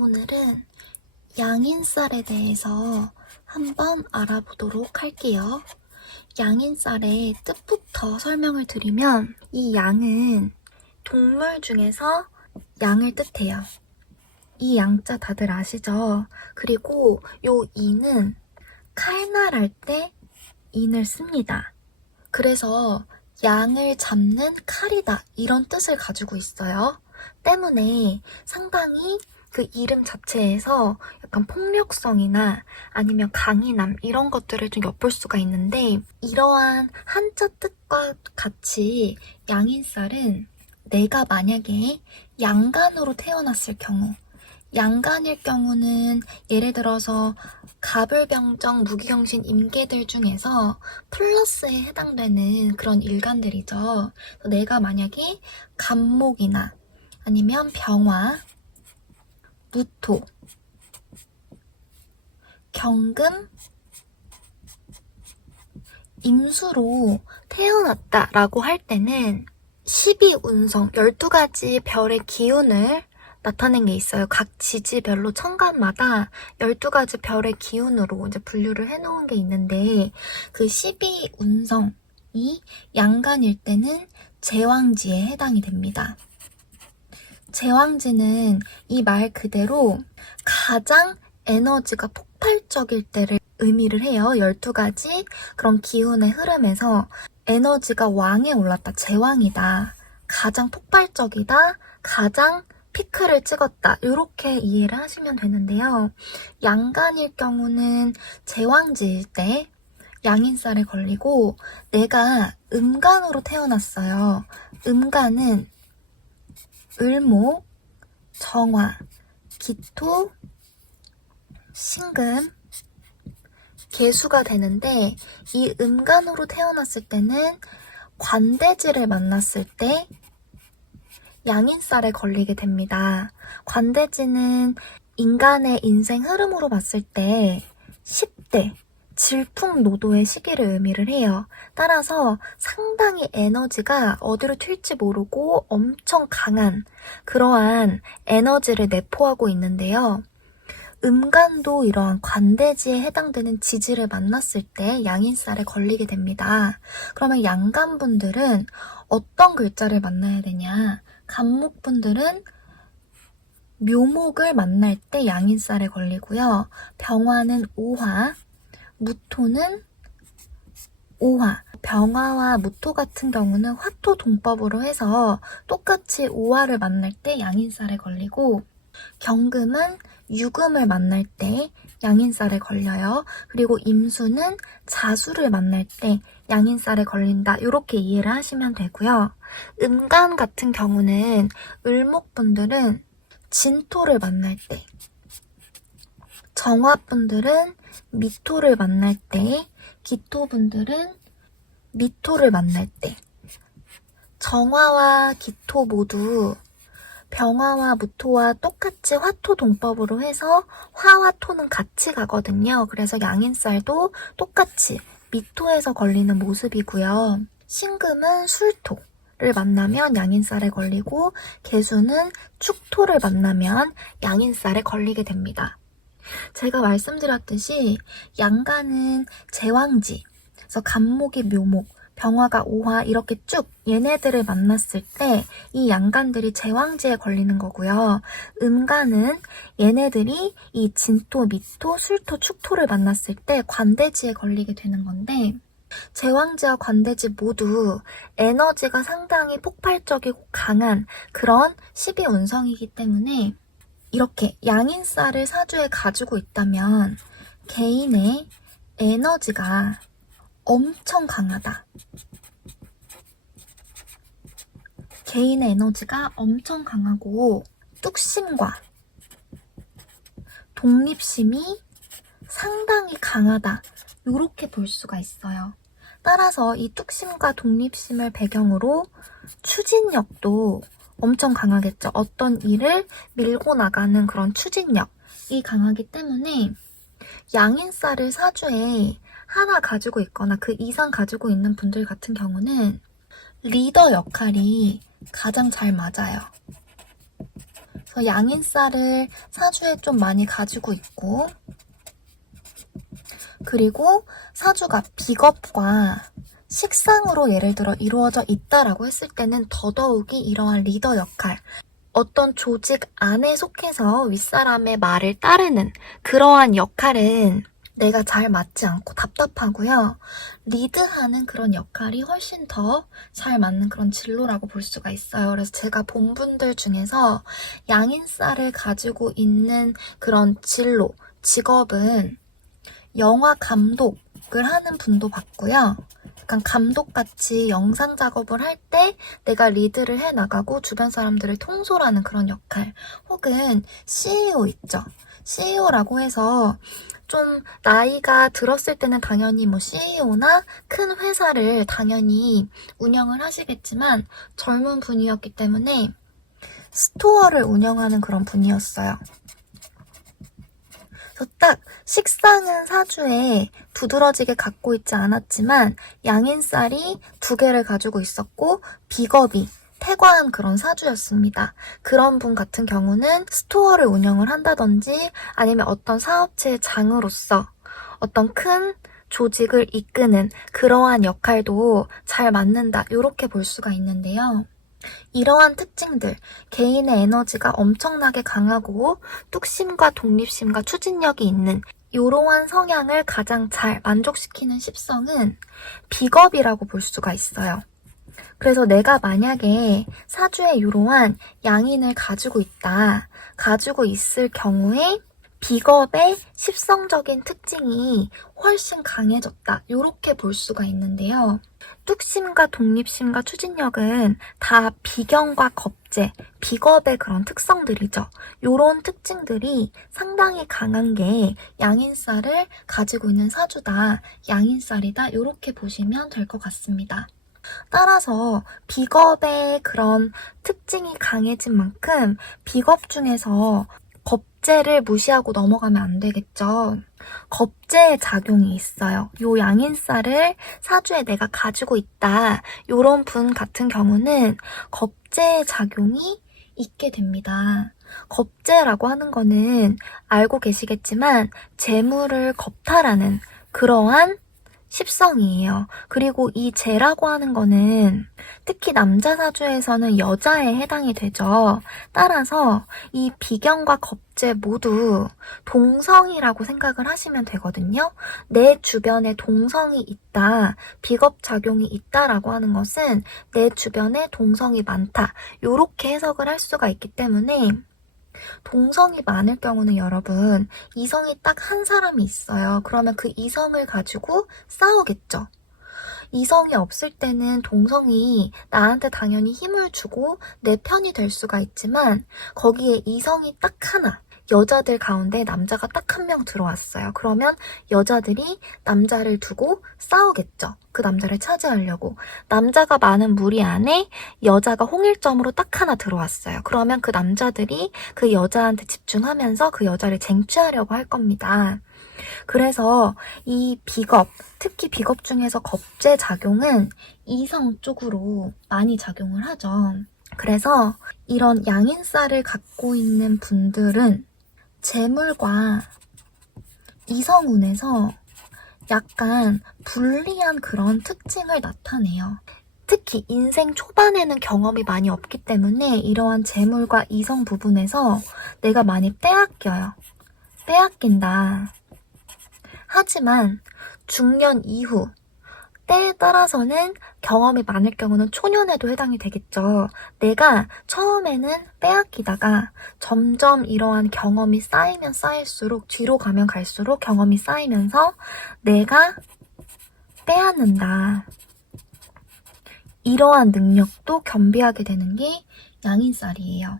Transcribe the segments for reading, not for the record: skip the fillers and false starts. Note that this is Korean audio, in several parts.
오늘은 양인쌀에 대해서 한번 알아보도록 할게요. 양인쌀의 뜻부터 설명을 드리면 이 양은 동물 중에서 양을 뜻해요. 이 양자 다들 아시죠? 그리고 요 인은 칼날할 때 인을 씁니다. 그래서 양을 잡는 칼이다 이런 뜻을 가지고 있어요. 때문에 상당히 그 이름 자체에서 약간 폭력성이나 아니면 강인함 이런 것들을 좀 엿볼 수가 있는데, 이러한 한자 뜻과 같이 양인쌀은 내가 만약에 양간으로 태어났을 경우, 양간일 경우는 예를 들어서 가불병정, 무기경신, 임계들 중에서 플러스에 해당되는 그런 일간들이죠. 내가 만약에 간목이나 아니면 병화, 무토, 경금, 임수로 태어났다라고 할 때는 12운성, 12가지 별의 기운을 나타낸 게 있어요. 각 지지별로 천간마다 12가지 별의 기운으로 이제 분류를 해놓은 게 있는데, 그 12운성이 양간일 때는 제왕지에 해당이 됩니다. 제왕지는 이 말 그대로 가장 에너지가 폭발적일 때를 의미를 해요. 12가지 그런 기운의 흐름에서 에너지가 왕에 올랐다, 제왕이다, 가장 폭발적이다, 가장 피크를 찍었다, 이렇게 이해를 하시면 되는데요. 양간일 경우는 제왕지일 때 양인살에 걸리고, 내가 음간으로 태어났어요. 음간은 을목, 정화, 기토, 신금, 계수가 되는데, 이 음간으로 태어났을 때는 관대지를 만났을 때 양인살에 걸리게 됩니다. 관대지는 인간의 인생 흐름으로 봤을 때 10대, 질풍노도의 시기를 의미를 해요. 따라서 상당히 에너지가 어디로 튈지 모르고 엄청 강한 그러한 에너지를 내포하고 있는데요. 음간도 이러한 관대지에 해당되는 지지를 만났을 때 양인살에 걸리게 됩니다. 그러면 양간분들은 어떤 글자를 만나야 되냐? 간목분들은 묘목을 만날 때 양인살에 걸리고요. 병화는 오화, 무토는 오화. 병화와 무토 같은 경우는 화토 동법으로 해서 똑같이 오화를 만날 때 양인살에 걸리고, 경금은 유금을 만날 때 양인살에 걸려요. 그리고 임수는 자수를 만날 때 양인살에 걸린다, 이렇게 이해를 하시면 되고요. 음간 같은 경우는 을목분들은 진토를 만날 때, 정화분들은 미토를 만날 때, 기토분들은 미토를 만날 때. 정화와 기토 모두 병화와 무토와 똑같이 화토 동법으로 해서 화와 토는 같이 가거든요. 그래서 양인살도 똑같이 미토에서 걸리는 모습이고요. 신금은 술토를 만나면 양인살에 걸리고, 계수는 축토를 만나면 양인살에 걸리게 됩니다. 제가 말씀드렸듯이 양간은 제왕지, 그래서 간목이 묘목, 병화가 오화, 이렇게 쭉 얘네들을 만났을 때 이 양간들이 제왕지에 걸리는 거고요. 음간은 얘네들이 이 진토, 미토, 술토, 축토를 만났을 때 관대지에 걸리게 되는 건데, 제왕지와 관대지 모두 에너지가 상당히 폭발적이고 강한 그런 12운성이기 때문에, 이렇게 양인살을 사주에 가지고 있다면 개인의 에너지가 엄청 강하다, 개인의 에너지가 엄청 강하고 뚝심과 독립심이 상당히 강하다, 이렇게 볼 수가 있어요. 따라서 이 뚝심과 독립심을 배경으로 추진력도 엄청 강하겠죠. 어떤 일을 밀고 나가는 그런 추진력이 강하기 때문에 양인살을 사주에 하나 가지고 있거나 그 이상 가지고 있는 분들 같은 경우는 리더 역할이 가장 잘 맞아요. 그래서 양인살을 사주에 좀 많이 가지고 있고, 그리고 사주가 비겁과 식상으로 예를 들어 이루어져 있다라고 했을 때는 더더욱이 이러한 리더 역할, 어떤 조직 안에 속해서 윗사람의 말을 따르는 그러한 역할은 내가 잘 맞지 않고 답답하고요. 리드하는 그런 역할이 훨씬 더 잘 맞는 그런 진로라고 볼 수가 있어요. 그래서 제가 본 분들 중에서 양인살을 가지고 있는 그런 진로, 직업은 영화 감독을 하는 분도 봤고요. 약간 감독같이 영상 작업을 할 때 내가 리드를 해나가고 주변 사람들을 통솔하는 그런 역할, 혹은 CEO 있죠. CEO라고 해서 좀 나이가 들었을 때는 당연히 뭐 CEO나 큰 회사를 당연히 운영을 하시겠지만 젊은 분이었기 때문에 스토어를 운영하는 그런 분이었어요. 그래서 딱 식상은 사주에 두드러지게 갖고 있지 않았지만 양인살이 2개를 가지고 있었고 비겁이 태과한 그런 사주였습니다. 그런 분 같은 경우는 스토어를 운영을 한다든지 아니면 어떤 사업체의 장으로서 어떤 큰 조직을 이끄는 그러한 역할도 잘 맞는다, 이렇게 볼 수가 있는데요. 이러한 특징들, 개인의 에너지가 엄청나게 강하고 뚝심과 독립심과 추진력이 있는 이러한 성향을 가장 잘 만족시키는 십성은 비겁이라고 볼 수가 있어요. 그래서 내가 만약에 사주에 이러한 양인을 가지고 있을 경우에 비겁의 십성적인 특징이 훨씬 강해졌다, 이렇게 볼 수가 있는데요. 뚝심과 독립심과 추진력은 다 비경과 겁재, 비겁의 그런 특성들이죠. 이런 특징들이 상당히 강한 게 양인살을 가지고 있는 사주다, 양인살이다, 이렇게 보시면 될 것 같습니다. 따라서 비겁의 그런 특징이 강해진 만큼 비겁 중에서 겁재를 무시하고 넘어가면 안 되겠죠. 겁재의 작용이 있어요. 요 양인살을 사주에 내가 가지고 있다, 요런 분 같은 경우는 겁재의 작용이 있게 됩니다. 겁재라고 하는 거는 알고 계시겠지만 재물을 겁탈하는 그러한 십성이에요. 그리고 이 재라고 하는 거는 특히 남자 사주에서는 여자에 해당이 되죠. 따라서 이 비경과 겁재 모두 동성이라고 생각을 하시면 되거든요. 내 주변에 동성이 있다, 비겁작용이 있다라고 하는 것은 내 주변에 동성이 많다, 이렇게 해석을 할 수가 있기 때문에 동성이 많을 경우는 여러분, 이성이 딱 한 사람이 있어요. 그러면 그 이성을 가지고 싸우겠죠. 이성이 없을 때는 동성이 나한테 당연히 힘을 주고 내 편이 될 수가 있지만 거기에 이성이 딱 하나, 여자들 가운데 남자가 딱 1명 들어왔어요. 그러면 여자들이 남자를 두고 싸우겠죠. 그 남자를 차지하려고. 남자가 많은 무리 안에 여자가 홍일점으로 딱 하나 들어왔어요. 그러면 그 남자들이 그 여자한테 집중하면서 그 여자를 쟁취하려고 할 겁니다. 그래서 이 비겁, 특히 비겁 중에서 겁재 작용은 이성 쪽으로 많이 작용을 하죠. 그래서 이런 양인살을 갖고 있는 분들은 재물과 이성운에서 약간 불리한 그런 특징을 나타내요. 특히 인생 초반에는 경험이 많이 없기 때문에 이러한 재물과 이성 부분에서 내가 많이 빼앗겨요. 빼앗긴다. 하지만 중년 이후 때에 따라서는 경험이 많을 경우는 초년에도 해당이 되겠죠. 내가 처음에는 빼앗기다가 점점 이러한 경험이 쌓이면 쌓일수록, 뒤로 가면 갈수록 경험이 쌓이면서 내가 빼앗는다, 이러한 능력도 겸비하게 되는 게 양인살이에요.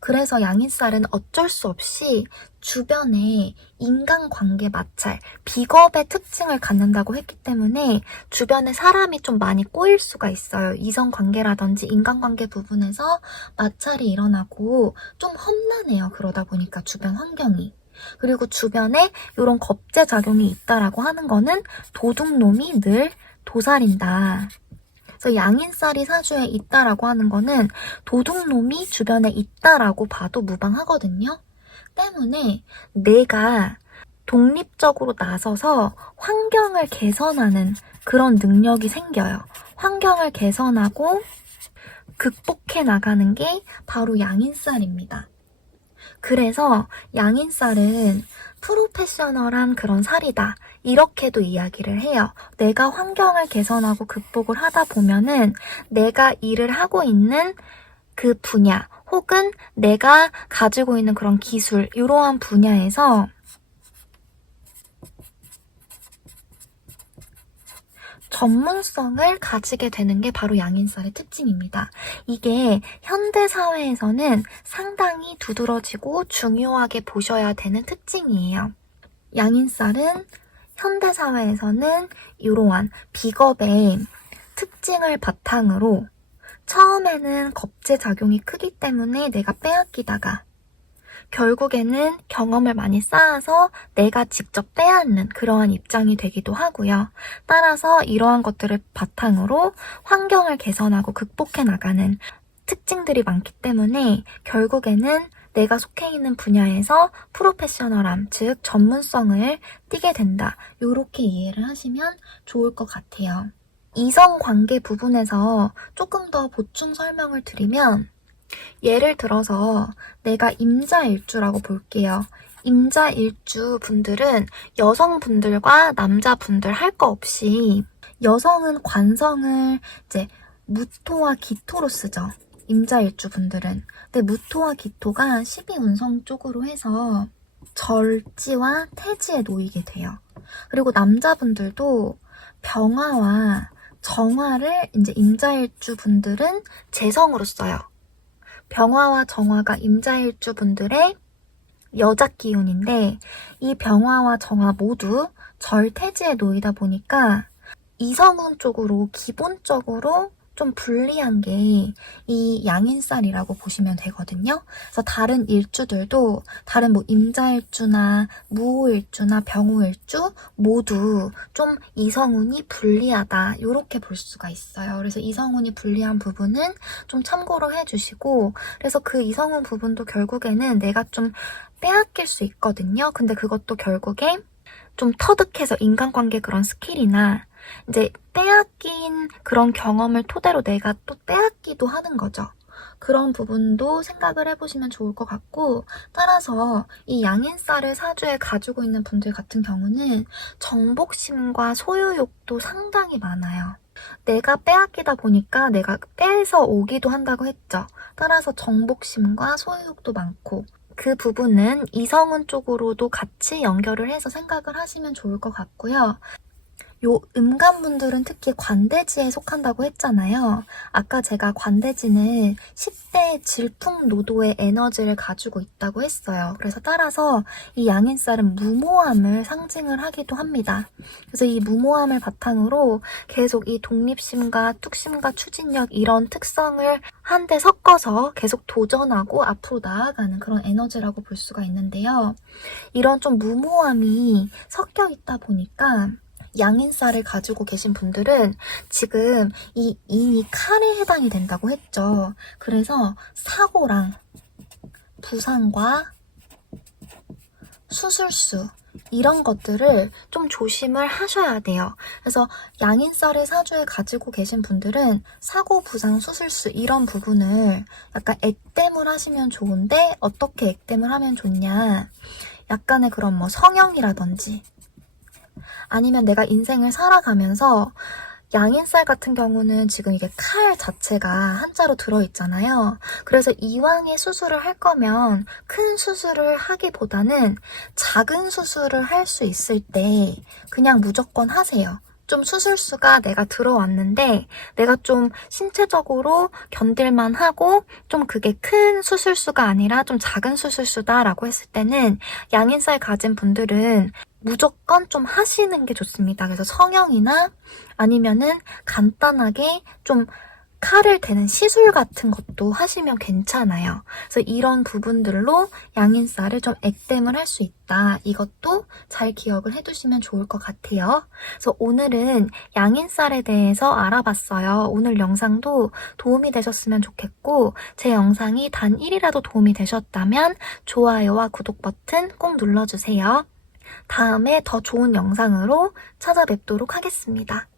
그래서 양인살은 어쩔 수 없이 주변에 인간관계 마찰, 비겁의 특징을 갖는다고 했기 때문에 주변에 사람이 좀 많이 꼬일 수가 있어요. 이성관계라든지 인간관계 부분에서 마찰이 일어나고 좀 험난해요. 그러다 보니까 주변 환경이. 그리고 주변에 이런 겁재작용이 있다라고 하는 거는 도둑놈이 늘 도살인다. 그래서 양인살이 사주에 있다라고 하는 거는 도둑놈이 주변에 있다라고 봐도 무방하거든요. 때문에 내가 독립적으로 나서서 환경을 개선하는 그런 능력이 생겨요. 환경을 개선하고 극복해 나가는 게 바로 양인살입니다. 그래서 양인살은 프로페셔널한 그런 살이다. 이렇게도 이야기를 해요. 내가 환경을 개선하고 극복을 하다 보면은 내가 일을 하고 있는 그 분야 혹은 내가 가지고 있는 그런 기술, 이러한 분야에서 전문성을 가지게 되는 게 바로 양인살의 특징입니다. 이게 현대사회에서는 상당히 두드러지고 중요하게 보셔야 되는 특징이에요. 양인살은 현대사회에서는 이러한 비겁의 특징을 바탕으로 처음에는 겁제작용이 크기 때문에 내가 빼앗기다가 결국에는 경험을 많이 쌓아서 내가 직접 빼앗는 그러한 입장이 되기도 하고요. 따라서 이러한 것들을 바탕으로 환경을 개선하고 극복해 나가는 특징들이 많기 때문에 결국에는 내가 속해 있는 분야에서 프로페셔널함, 즉 전문성을 띠게 된다. 이렇게 이해를 하시면 좋을 것 같아요. 이성관계 부분에서 조금 더 보충 설명을 드리면 예를 들어서 내가 임자일주라고 볼게요. 임자일주 분들은 여성분들과 남자분들 할 거 없이 여성은 관성을 이제 무토와 기토로 쓰죠. 임자일주 분들은. 근데 무토와 기토가 12운성 쪽으로 해서 절지와 태지에 놓이게 돼요. 그리고 남자분들도 병화와 정화를 이제 임자일주 분들은 재성으로 써요. 병화와 정화가 임자일주 분들의 여자 기운인데 이 병화와 정화 모두 절태지에 놓이다 보니까 이성운 쪽으로 기본적으로 좀 불리한 게 이 양인살이라고 보시면 되거든요. 그래서 다른 일주들도 다른 뭐 임자일주나 무오일주나 병오일주 모두 좀 이성운이 불리하다 이렇게 볼 수가 있어요. 그래서 이성운이 불리한 부분은 좀 참고로 해주시고 그래서 그 이성운 부분도 결국에는 내가 좀 빼앗길 수 있거든요. 근데 그것도 결국에 좀 터득해서 인간관계 그런 스킬이나 이제 빼앗긴 그런 경험을 토대로 내가 또 빼앗기도 하는 거죠. 그런 부분도 생각을 해보시면 좋을 것 같고 따라서 이 양인살을 사주에 가지고 있는 분들 같은 경우는 정복심과 소유욕도 상당히 많아요. 내가 빼앗기다 보니까 내가 뺏어 오기도 한다고 했죠. 따라서 정복심과 소유욕도 많고 그 부분은 이성운 쪽으로도 같이 연결을 해서 생각을 하시면 좋을 것 같고요. 요 음간분들은 특히 관대지에 속한다고 했잖아요. 아까 제가 관대지는 10대 질풍노도의 에너지를 가지고 있다고 했어요. 그래서 따라서 이 양인살은 무모함을 상징을 하기도 합니다. 그래서 이 무모함을 바탕으로 계속 이 독립심과 뚝심과 추진력 이런 특성을 한데 섞어서 계속 도전하고 앞으로 나아가는 그런 에너지라고 볼 수가 있는데요. 이런 좀 무모함이 섞여 있다 보니까 양인살을 가지고 계신 분들은 지금 이 인이 칼에 해당이 된다고 했죠. 그래서 사고랑 부상과 수술수 이런 것들을 좀 조심을 하셔야 돼요. 그래서 양인살을 사주에 가지고 계신 분들은 사고, 부상, 수술수 이런 부분을 약간 액땜을 하시면 좋은데 어떻게 액땜을 하면 좋냐. 약간의 그런 뭐 성형이라든지 아니면 내가 인생을 살아가면서 양인살 같은 경우는 지금 이게 칼 자체가 한자로 들어있잖아요. 그래서 이왕에 수술을 할 거면 큰 수술을 하기보다는 작은 수술을 할 수 있을 때 그냥 무조건 하세요. 좀 수술수가 내가 들어왔는데 내가 좀 신체적으로 견딜만 하고 좀 그게 큰 수술수가 아니라 좀 작은 수술수다라고 했을 때는 양인살 가진 분들은 무조건 좀 하시는 게 좋습니다. 그래서 성형이나 아니면은 간단하게 좀 칼을 대는 시술 같은 것도 하시면 괜찮아요. 그래서 이런 부분들로 양인살을 좀 액땜을 할 수 있다. 이것도 잘 기억을 해두시면 좋을 것 같아요. 그래서 오늘은 양인살에 대해서 알아봤어요. 오늘 영상도 도움이 되셨으면 좋겠고 제 영상이 단 1이라도 도움이 되셨다면 좋아요와 구독 버튼 꼭 눌러주세요. 다음에 더 좋은 영상으로 찾아뵙도록 하겠습니다.